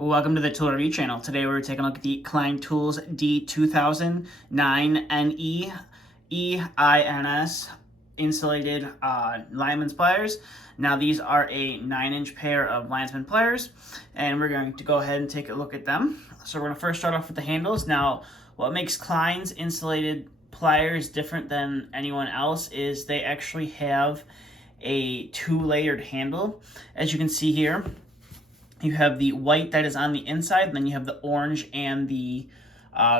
Welcome to the Tool Review channel. Today we're taking a look at the Klein Tools D2009 EINS Insulated Lineman Pliers. Now these are a 9-inch pair of Linesman Pliers, and we're going to go ahead and take a look at them. So we're going to first start off with the handles. Now what makes Klein's Insulated Pliers different than anyone else is they actually have a 2-layered handle. As you can see here, you have the white that is on the inside, and then you have the orange and the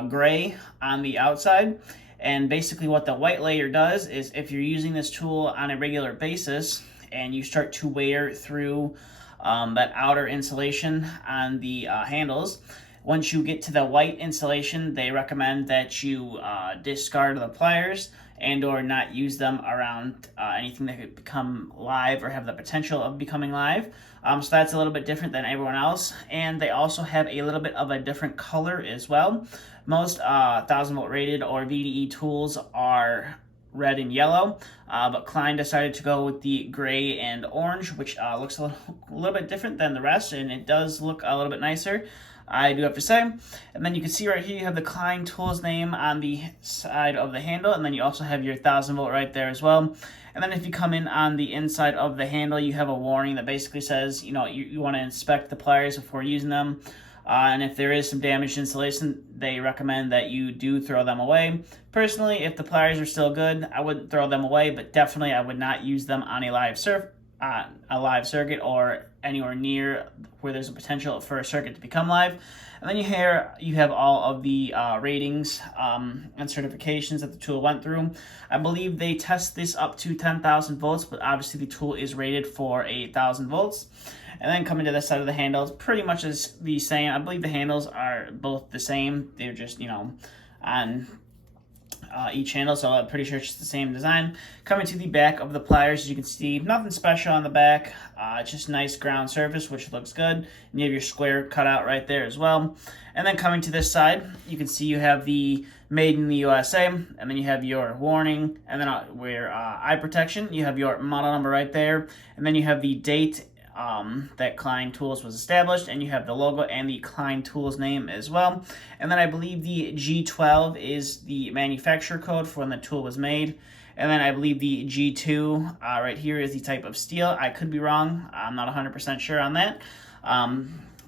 gray on the outside. And basically what the white layer does is if you're using this tool on a regular basis and you start to wear through that outer insulation on the handles, once you get to the white insulation, they recommend that you discard the pliers and or not use them around anything that could become live or have the potential of becoming live. So that's a little bit different than everyone else. And they also have a little bit of a different color as well. Most 1000 volt rated or VDE tools are red and yellow, but Klein decided to go with the gray and orange, which looks a little bit different than the rest, and it does look a little bit nicer, I do have to say. And then you can see right here you have the Klein Tools name on the side of the handle, and then you also have your 1000 volt right there as well. And then if you come in on the inside of the handle, you have a warning that basically says, you want to inspect the pliers before using them. And if there is some damaged insulation, they recommend that you do throw them away. Personally, if the pliers are still good, I wouldn't throw them away, but definitely I would not use them on a live circuit or anywhere near where there's a potential for a circuit to become live. And then here you have all of the ratings and certifications that the tool went through. I believe they test this up to 10,000 volts, but obviously the tool is rated for 1,000 volts. And then coming to this side of the handle, it's pretty much as the same. I believe the handles are both the same. They're just, on each handle, so I'm pretty sure it's just the same design. Coming to the back of the pliers, as you can see, nothing special on the back. It's just nice ground surface, which looks good. And you have your square cut out right there as well. And then coming to this side, you can see you have the Made in the USA, and then you have your warning, and then where eye protection, you have your model number right there, and then you have the date that Klein Tools was established, and you have the logo and the Klein Tools name as well. And then I believe the G12 is the manufacturer code for when the tool was made. And then I believe the G2 right here is the type of steel. I could be wrong. I'm not 100% sure on that.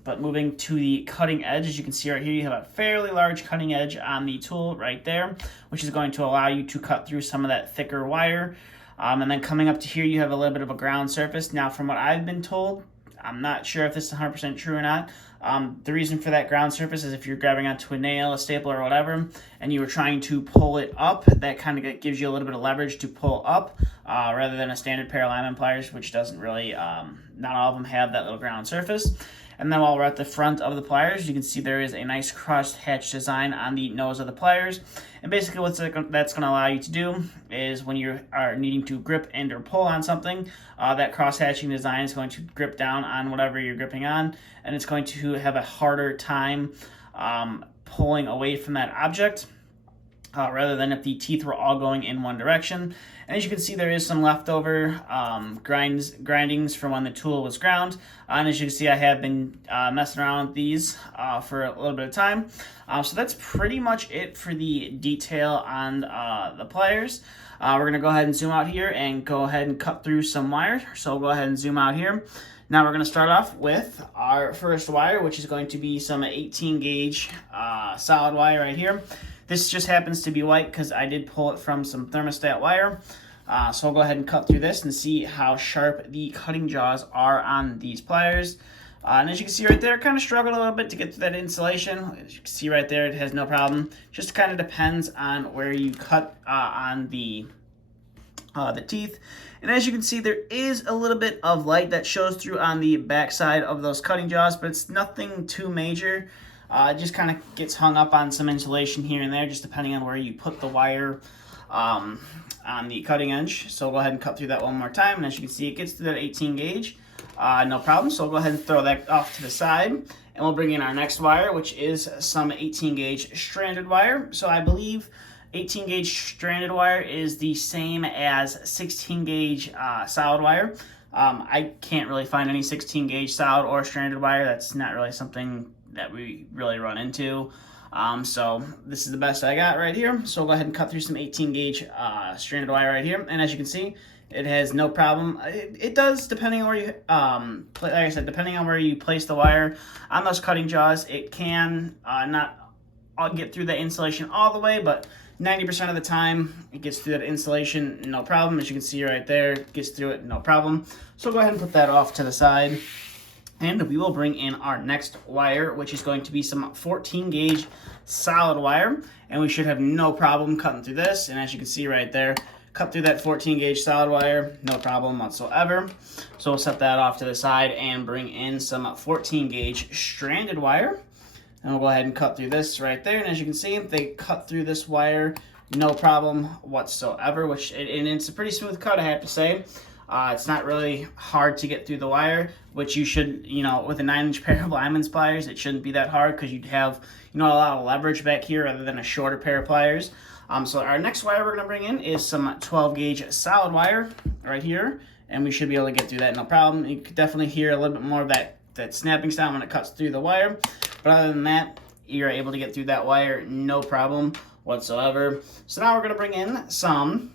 But moving to the cutting edge, as you can see right here, you have a fairly large cutting edge on the tool right there, which is going to allow you to cut through some of that thicker wire. And then coming up to here, you have a little bit of a ground surface. Now, from what I've been told, I'm not sure if this is 100% true or not. The reason for that ground surface is if you're grabbing onto a nail, a staple, or whatever, and you were trying to pull it up, that kind of gives you a little bit of leverage to pull up, rather than a standard pair of lineman pliers, which doesn't really, not all of them have that little ground surface. And then while we're at the front of the pliers, you can see there is a nice cross-hatch design on the nose of the pliers. And basically what that's going to allow you to do is when you are needing to grip and or pull on something, that cross-hatching design is going to grip down on whatever you're gripping on, and it's going to have a harder time pulling away from that object. Rather than if the teeth were all going in one direction. And as you can see, there is some leftover grindings from when the tool was ground. And as you can see, I have been messing around with these for a little bit of time. So that's pretty much it for the detail on the pliers. We're going to go ahead and zoom out here and go ahead and cut through some wire. So we'll go ahead and zoom out here. Now we're going to start off with our first wire, which is going to be some 18 gauge solid wire right here. This just happens to be white because I did pull it from some thermostat wire. So I'll go ahead and cut through this and see how sharp the cutting jaws are on these pliers. And as you can see right there, kind of struggled a little bit to get through that insulation. As you can see right there, it has no problem. Just kind of depends on where you cut on the teeth. And as you can see, there is a little bit of light that shows through on the back side of those cutting jaws, but it's nothing too major. It just kind of gets hung up on some insulation here and there, just depending on where you put the wire on the cutting edge. So we'll go ahead and cut through that one more time. And as you can see, it gets through that 18 gauge. No problem. So we'll go ahead and throw that off to the side. And we'll bring in our next wire, which is some 18 gauge stranded wire. So I believe 18 gauge stranded wire is the same as 16 gauge solid wire. I can't really find any 16 gauge solid or stranded wire. That's not really something that we really run into. So this is the best I got right here. So I'll go ahead and cut through some 18 gauge stranded wire right here. And as you can see, it has no problem. It does, depending on where you, like I said, depending on where you place the wire on those cutting jaws, it can not get through the insulation all the way, but 90% of the time it gets through that insulation, no problem. As you can see right there, it gets through it, no problem. So go ahead and put that off to the side. And we will bring in our next wire, which is going to be some 14 gauge solid wire. And we should have no problem cutting through this. And as you can see right there, cut through that 14 gauge solid wire, no problem whatsoever. So we'll set that off to the side and bring in some 14 gauge stranded wire. And we'll go ahead and cut through this right there. And as you can see, they cut through this wire, no problem whatsoever, and it's a pretty smooth cut, I have to say. It's not really hard to get through the wire, which you should, with a 9-inch pair of lineman's pliers, it shouldn't be that hard because you'd have, a lot of leverage back here rather than a shorter pair of pliers. So our next wire we're going to bring in is some 12 gauge solid wire right here, and we should be able to get through that no problem. You could definitely hear a little bit more of that snapping sound when it cuts through the wire, but other than that, you're able to get through that wire no problem whatsoever. So now we're going to bring in some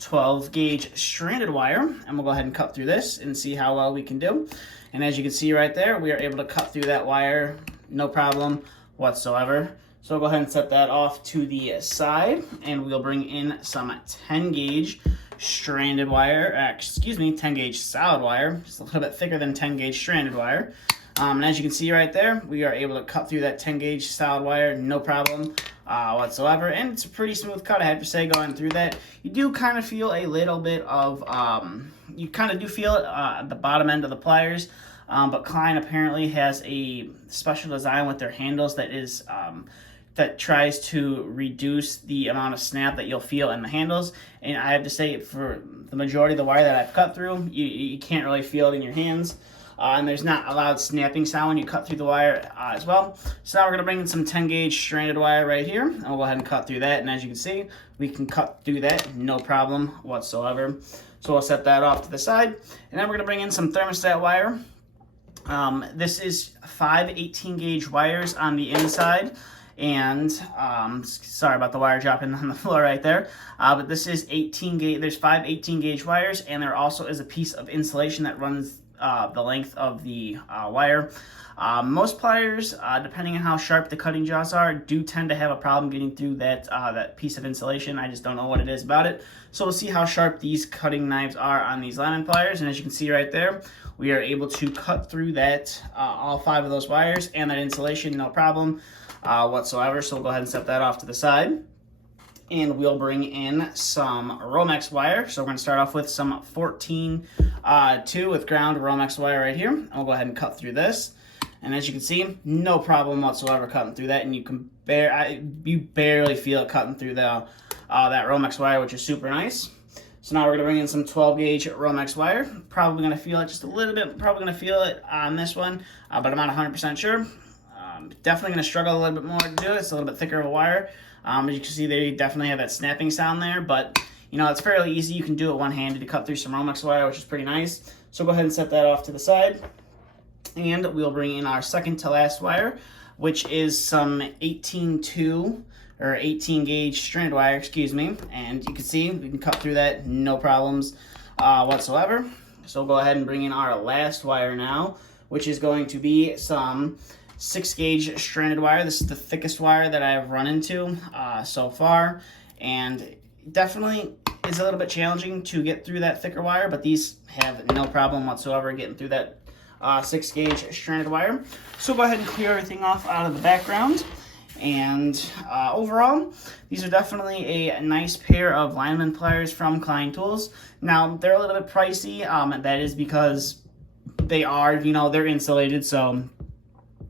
12 gauge stranded wire, and we'll go ahead and cut through this and see how well we can do. And as you can see right there, we are able to cut through that wire no problem whatsoever. So we'll go ahead and set that off to the side, and we'll bring in some 10 gauge stranded wire, 10 gauge solid wire, just a little bit thicker than 10 gauge stranded wire. And as you can see right there, we are able to cut through that 10 gauge solid wire no problem whatsoever. And it's a pretty smooth cut, I have to say, going through that. You do kind of feel a little bit of, you kind of do feel it at the bottom end of the pliers. But Klein apparently has a special design with their handles that is, that tries to reduce the amount of snap that you'll feel in the handles. And I have to say, for the majority of the wire that I've cut through, you can't really feel it in your hands. And there's not a loud snapping sound when you cut through the wire as well. So now we're going to bring in some 10 gauge stranded wire right here, and we'll go ahead and cut through that. And as you can see, we can cut through that no problem whatsoever. So we'll set that off to the side. And then we're going to bring in some thermostat wire. This is 5 18 gauge wires on the inside. And sorry about the wire dropping on the floor right there, but this is 18 gauge. There's 5 18 gauge wires, and there also is a piece of insulation that runs the length of the wire. Most pliers, depending on how sharp the cutting jaws are, do tend to have a problem getting through that piece of insulation. I just don't know what it is about it. So we'll see how sharp these cutting knives are on these lineman pliers, and as you can see right there, we are able to cut through that all 5 of those wires and that insulation no problem whatsoever. So we'll go ahead and set that off to the side. And we'll bring in some Romex wire. So we're going to start off with some 14-2 with ground Romex wire right here. And we'll go ahead and cut through this. And as you can see, no problem whatsoever cutting through that. And you can you barely feel it cutting through the that Romex wire, which is super nice. So now we're going to bring in some 12 gauge Romex wire. Probably going to feel it just a little bit. Probably going to feel it on this one, but I'm not 100% sure. Definitely going to struggle a little bit more to do it. It's a little bit thicker of a wire. As you can see there, you definitely have that snapping sound there, but it's fairly easy. You can do it one-handed to cut through some Romex wire, which is pretty nice. So go ahead and set that off to the side. And we'll bring in our second to last wire, which is some 18-2 or 18 gauge strand wire, and you can see we can cut through that no problems whatsoever. So we'll go ahead and bring in our last wire now, which is going to be some 6 gauge stranded wire. This is the thickest wire that I've run into so far, and definitely is a little bit challenging to get through that thicker wire, but these have no problem whatsoever getting through that 6 gauge stranded wire. So we'll go ahead and clear everything off out of the background. And overall, these are definitely a nice pair of lineman pliers from Klein Tools. Now, they're a little bit pricey. That is because they are, they're insulated, so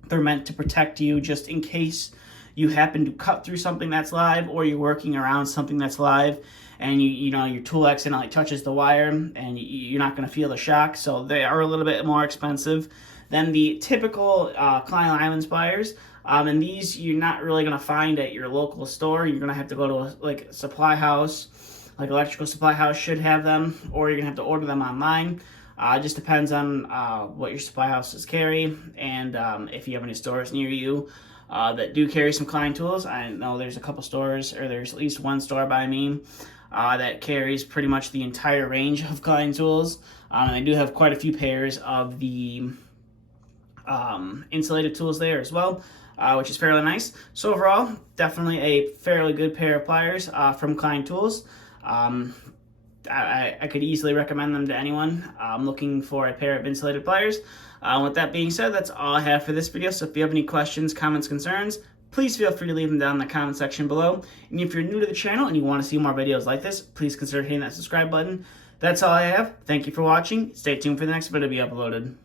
they're meant to protect you just in case you happen to cut through something that's live, or you're working around something that's live, and your tool accidentally touches the wire, and you're not going to feel the shock. So they are a little bit more expensive than the typical Klein Linesman Pliers. And these you're not really going to find at your local store. You're going to have to go to a supply house, like electrical supply house should have them, or you're going to have to order them online. It just depends on what your supply houses carry, and if you have any stores near you that do carry some Klein tools. I know there's a couple stores, or there's at least one store by me that carries pretty much the entire range of Klein tools. And they do have quite a few pairs of the insulated tools there as well, which is fairly nice. So overall, definitely a fairly good pair of pliers from Klein Tools. I could easily recommend them to anyone looking for a pair of insulated pliers. With that being said, that's all I have for this video. So if you have any questions, comments, concerns, please feel free to leave them down in the comment section below. And if you're new to the channel and you want to see more videos like this, please consider hitting that subscribe button. That's all I have. Thank you for watching. Stay tuned for the next video to be uploaded.